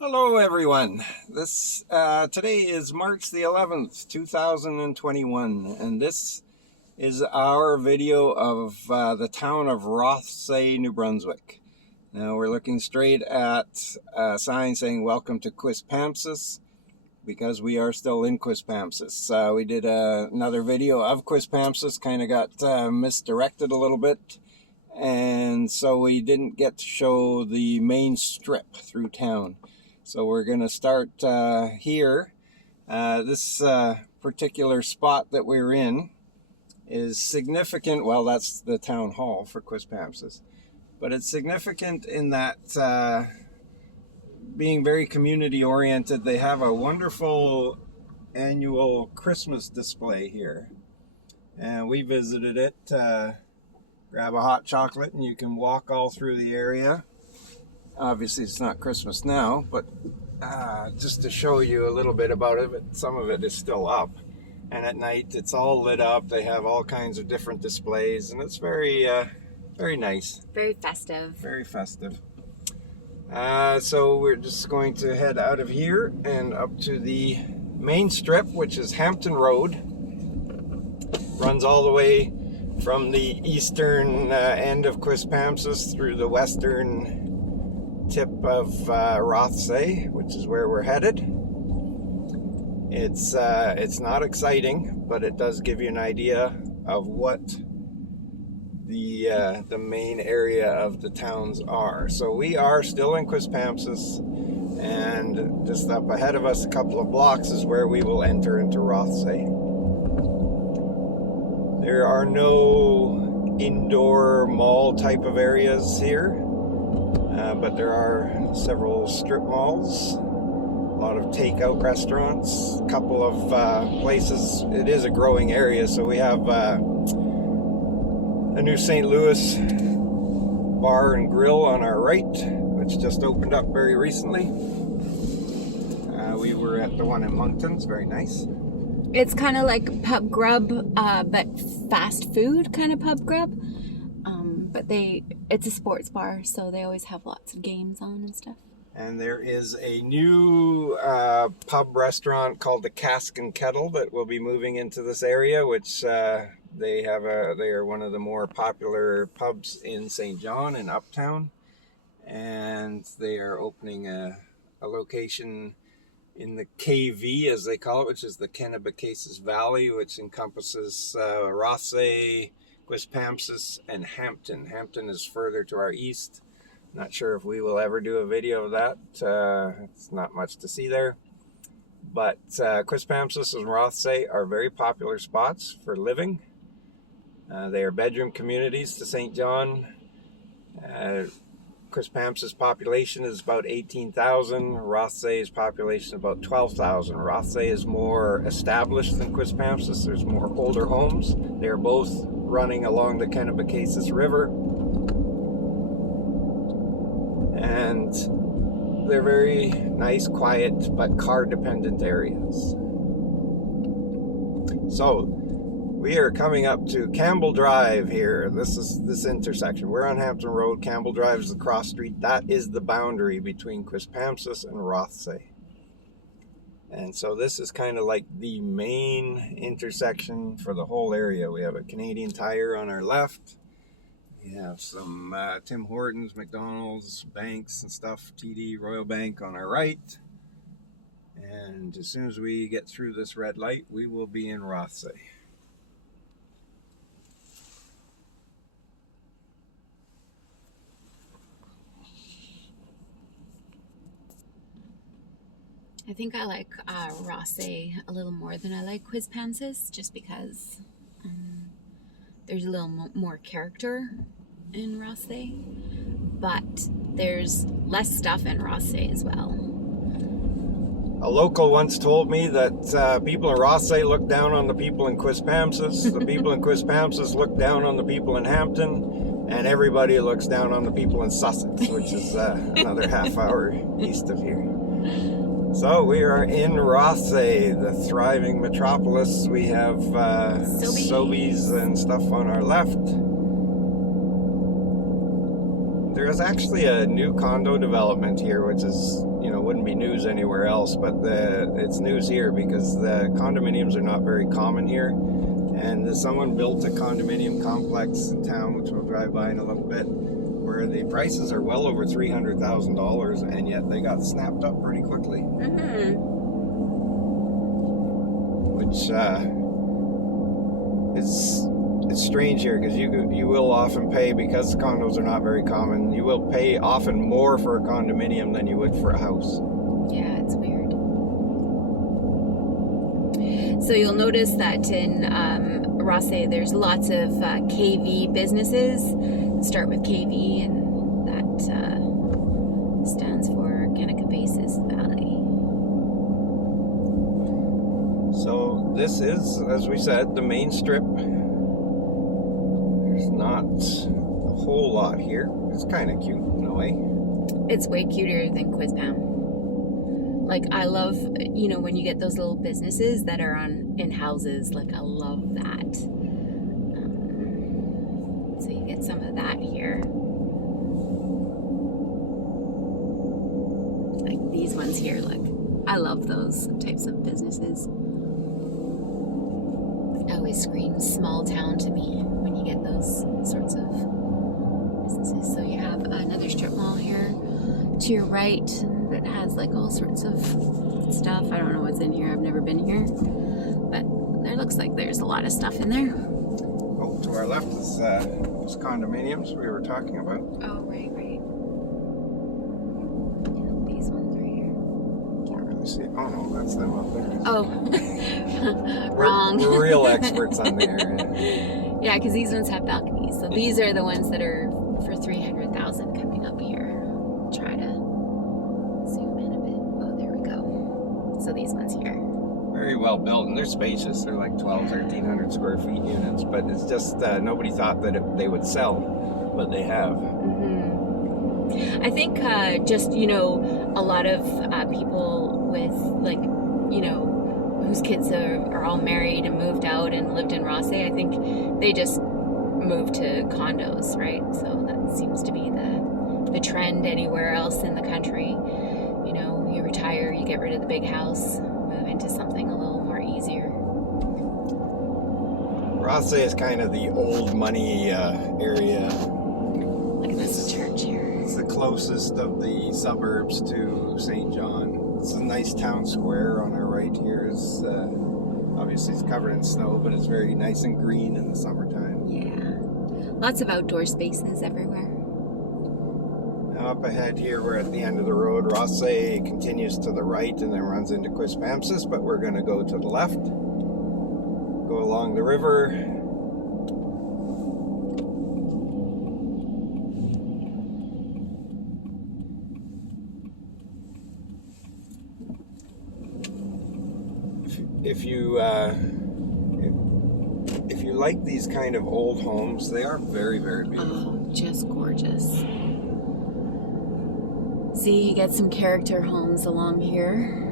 Hello everyone. Today is March the 11th, 2021, and this is our video of the town of Rothesay, New Brunswick. Now we're looking straight at a sign saying welcome to Quispamsis because we are still in Quispamsis. We did another video of Quispamsis, kind of got misdirected a little bit, and so we didn't get to show the main strip through town. So we're going to start here. This particular spot that we're in is significant. Well, that's the town hall for Quispamsis. But it's significant in that being very community oriented, they have a wonderful annual Christmas display here. And we visited it. Grab a hot chocolate and you can walk all through the area. Obviously it's not Christmas now, but just to show you a little bit about it, some of it is still up. And at night it's all lit up. They have all kinds of different displays, and it's very nice. Very festive. Very festive. So we're just going to head out of here and up to the main strip, which is Hampton Road. Runs all the way from the eastern end of Quispamsis through the western tip of Rothesay, which is where we're headed. It's not exciting, but it does give you an idea of what the main area of the towns are. So we are still in Quispamsis, and just up ahead of us a couple of blocks is where we will enter into Rothesay. There are no indoor mall type of areas here. But there are several strip malls, a lot of takeout restaurants, a couple of places. It is a growing area, so we have a new St. Louis bar and grill on our right, which just opened up very recently. We were at the one in Moncton. It's very nice. It's kind of like pub grub, but fast food kind of pub grub. But it's a sports bar, so they always have lots of games on and stuff. And there is a new pub restaurant called the Cask and Kettle that will be moving into this area, which they are one of the more popular pubs in St. John and Uptown. And they are opening a location in the KV, as they call it, which is the Kennebecasis Valley, which encompasses Rothesay, Quispamsis, and Hampton. Hampton is further to our east. Not sure if we will ever do a video of that. It's not much to see there. But Quispamsis and Rothesay are very popular spots for living. They are bedroom communities to St. John. Quispamsis population is about 18,000. Rothesay's population is about 12,000. Rothesay is more established than Quispamsis. There's more older homes. They're both running along the Kennebecasis River. And they're very nice, quiet, but car-dependent areas. So, we are coming up to Campbell Drive here. This intersection. We're on Hampton Road. Campbell Drive is the cross street. That is the boundary between Quispamsis and Rothesay. And so this is kind of like the main intersection for the whole area. We have a Canadian Tire on our left. We have some Tim Hortons, McDonald's, banks and stuff, TD, Royal Bank on our right. And as soon as we get through this red light, we will be in Rothesay. I think I like Rothesay a little more than I like Quispamsis, just because there's a little more character in Rothesay, but there's less stuff in Rothesay as well. A local once told me that people in Rothesay look down on the people in Quispamsis, the people in Quispamsis look down on the people in Hampton, and everybody looks down on the people in Sussex, which is another half hour east of here. So we are in Rothesay, the thriving metropolis. We have Sobeys and stuff on our left. There is actually a new condo development here, which is, you know, wouldn't be news anywhere else, but it's news here because the condominiums are not very common here. And someone built a condominium complex in town, which we'll drive by in a little bit, where the prices are well over $300,000, and yet they got snapped up pretty quickly. Which it's strange here because you will often pay, because condos are not very common, you will pay often more for a condominium than you would for a house. Yeah, it's weird. So you'll notice that in Rothesay there's lots of KV businesses. Start with KV, and that stands for Kennebecasis Valley. So this is, as we said, the main strip. There's not a whole lot here. It's kind of cute in a way. It's way cuter than Quizpam. Like, I love, you know, when you get those little businesses that are in houses. Like, I love that. So you get some of that here. Like these ones here, look. I love those types of businesses. It always screams small town to me when you get those sorts of businesses. So you have another strip mall here to your right that has like all sorts of stuff. I don't know what's in here. I've never been here. But there looks like there's a lot of stuff in there. Oh, to our left is those condominiums we were talking about. Oh, right. Yeah, these ones right here. Can't really see. Oh no, that's them up there. Oh, wrong. We're real experts on the area. Yeah, because these ones have balconies. So these are the ones that are for $300,000 coming up here. Try to zoom in a bit. Oh, there we go. So these ones here. Very well built, and they're spacious. They're like 1,200 square feet units, but it's just nobody thought that they would sell, but they have. I think just, you know, a lot of people with, like, you know, whose kids are all married and moved out and lived in Rothesay, I think they just moved to condos, right? So that seems to be the trend anywhere else in the country. You know, you retire, you get rid of the big house, move into something a little more easier. Rothesay is kind of the old money area. Look at this church here. It's the closest of the suburbs to St. John. It's a nice town square on our right here. It's obviously it's covered in snow, but it's very nice and green in the summertime. Yeah, lots of outdoor spaces everywhere. Now up ahead here, we're at the end of the road. Rothesay continues to the right and then runs into Quispamsis, but we're going to go to the left, go along the river. If you like these kind of old homes, they are very, very beautiful. Oh, just gorgeous. See, you get some character homes along here.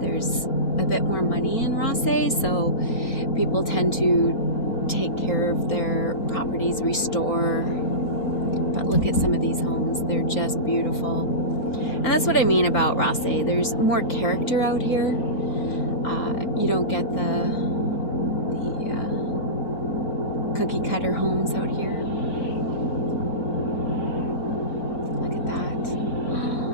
There's a bit more money in Rothesay, so people tend to take care of their properties, restore. But look at some of these homes. They're just beautiful. And that's what I mean about Rothesay. There's more character out here. You don't get the cookie cutter homes out here. Look at that.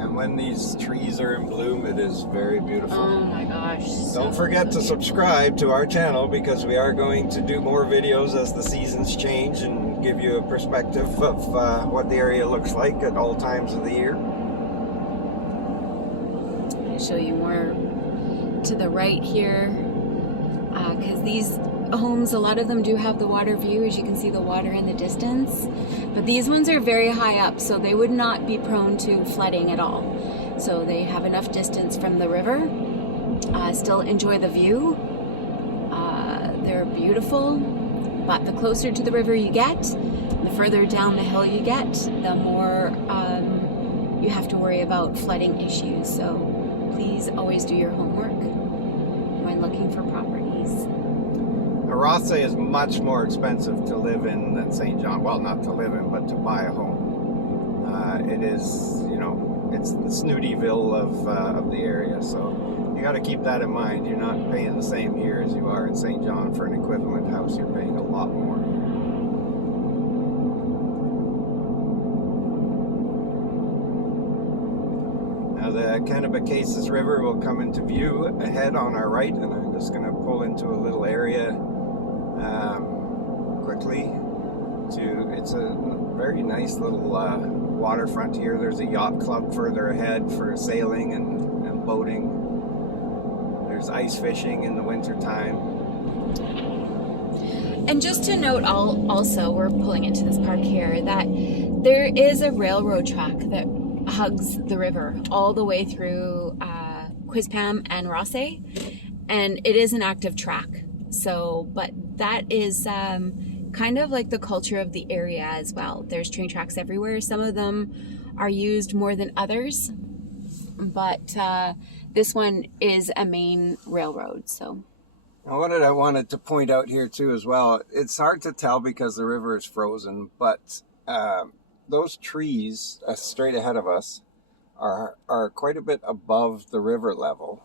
And when these trees are in bloom, it is very beautiful. Oh my gosh. Don't forget to subscribe to our channel, because we are going to do more videos as the seasons change and give you a perspective of what the area looks like at all times of the year. I'll show you more to the right here, because these homes, a lot of them do have the water view, as you can see the water in the distance, but these ones are very high up, so they would not be prone to flooding at all. So they have enough distance from the river, still enjoy the view. They're beautiful, but the closer to the river you get, the further down the hill you get, the more you have to worry about flooding issues. So please always do your homework when looking for properties. Rothesay is much more expensive to live in than St. John. Well, not to live in, but to buy a home. It is, you know, it's the Snootyville of the area, so you got to keep that in mind. You're not paying the same here as you are in St. John for an equivalent house. You're paying a lot more. Now the Kennebecasis River will come into view ahead on our right, and I'm just going to pull into a little area quickly. It's a very nice little waterfront here. There's a yacht club further ahead for sailing and boating. There's ice fishing in the winter time. And just to note, also, we're pulling into this park here, that there is a railroad track that hugs the river all the way through Quispam and Rothesay, and it is an active track. So, but that is kind of like the culture of the area as well. There's train tracks everywhere. Some of them are used more than others, but this one is a main railroad. So now, what I wanted to point out here too as well, it's hard to tell because the river is frozen, but those trees straight ahead of us are quite a bit above the river level.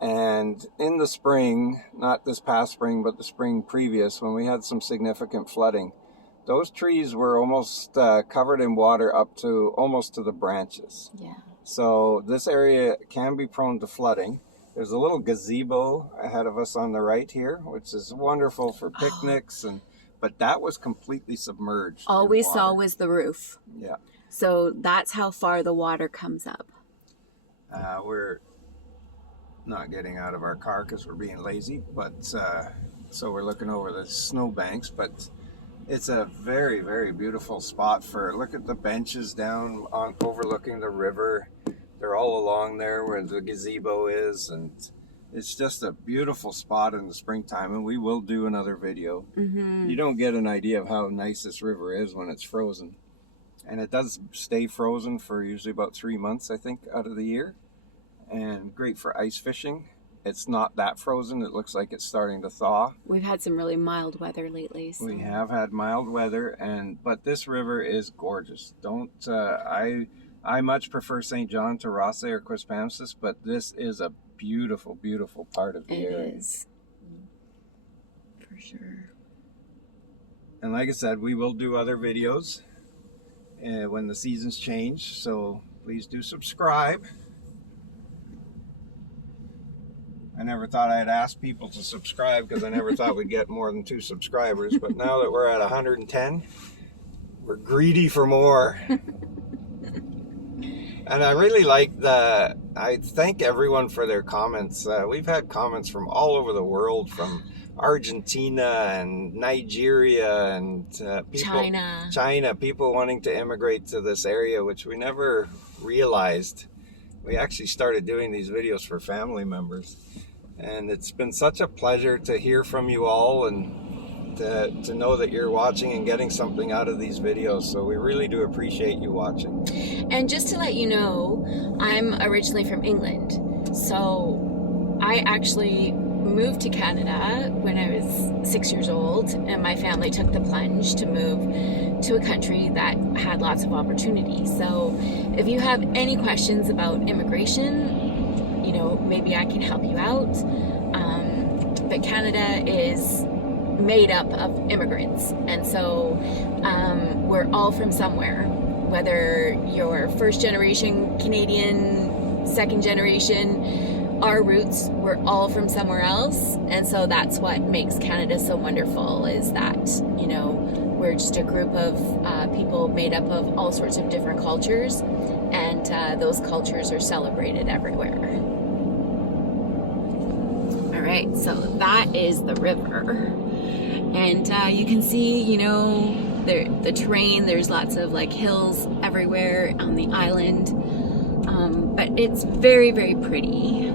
And in the spring, not this past spring, but the spring previous, when we had some significant flooding, those trees were almost covered in water up to almost to the branches. yeah. So this area can be prone to flooding. There's a little gazebo ahead of us on the right here, which is wonderful for picnics, but that was completely submerged. All we saw was the roof. Yeah. So that's how far the water comes up. We're not getting out of our car because we're being lazy, but so we're looking over the snowbanks, but it's a very, very beautiful spot look at the benches down overlooking the river. They're all along there where the gazebo is, and it's just a beautiful spot in the springtime, and we will do another video. Mm-hmm. You don't get an idea of how nice this river is when it's frozen, and it does stay frozen for usually about 3 months, I think, out of the year. And great for ice fishing. It's not that frozen. It looks like it's starting to thaw. We've had some really mild weather lately. So. We have had mild weather, but this river is gorgeous. I much prefer St. John to Rothesay or Quispamsis, but this is a beautiful, beautiful part of the area. It is. For sure. And like I said, we will do other videos when the seasons change, so please do subscribe. I never thought I'd ask people to subscribe because I never thought we'd get more than 2 subscribers. But now that we're at 110, we're greedy for more. And I really like I thank everyone for their comments. We've had comments from all over the world, from Argentina and Nigeria and China, people wanting to immigrate to this area, which we never realized. We actually started doing these videos for family members, and it's been such a pleasure to hear from you all and to know that you're watching and getting something out of these videos. So we really do appreciate you watching. And just to let you know, I'm originally from England, so I actually moved to Canada when I was 6 years old, and my family took the plunge to move to a country that had lots of opportunity. So if you have any questions about immigration, you know, maybe I can help you out. But Canada is made up of immigrants, and so we're all from somewhere, whether you're first generation Canadian, second generation. Our roots, we're all from somewhere else, and so that's what makes Canada so wonderful, is that, you know, we're just a group of people made up of all sorts of different cultures, and those cultures are celebrated everywhere. All right, so that is the river, and you can see, you know, the terrain. There's lots of like hills everywhere on the island, but it's very, very pretty.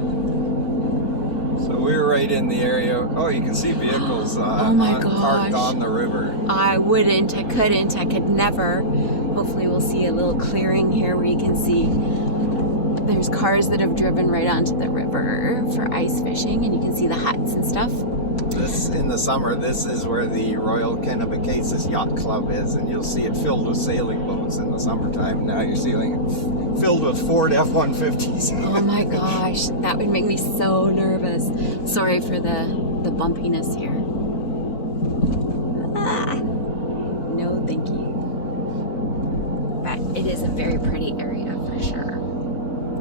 So we're right in the area. Oh, you can see vehicles parked on the river. I couldn't, I could never. Hopefully we'll see a little clearing here where you can see there's cars that have driven right onto the river for ice fishing, and you can see the huts and stuff. This, in the summer, this is where the Royal Kennebecasis Yacht Club is, and you'll see it filled with sailing boats in the summertime. Now you're seeing it filled with Ford F-150s. Oh my gosh, that would make me so nervous. Sorry for the bumpiness here. No, thank you. But it is a very pretty area for sure.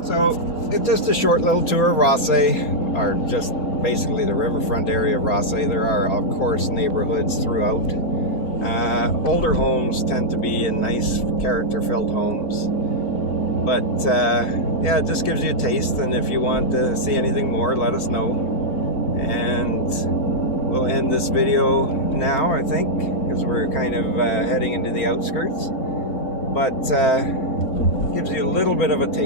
So, it's just a short little tour of Rothesay, or just basically the riverfront area of Rothesay. There are, of course, neighborhoods throughout. Older homes tend to be in nice, character-filled homes. But, yeah, it just gives you a taste, and if you want to see anything more, let us know. And we'll end this video now, I think, because we're kind of heading into the outskirts. But, gives you a little bit of a taste.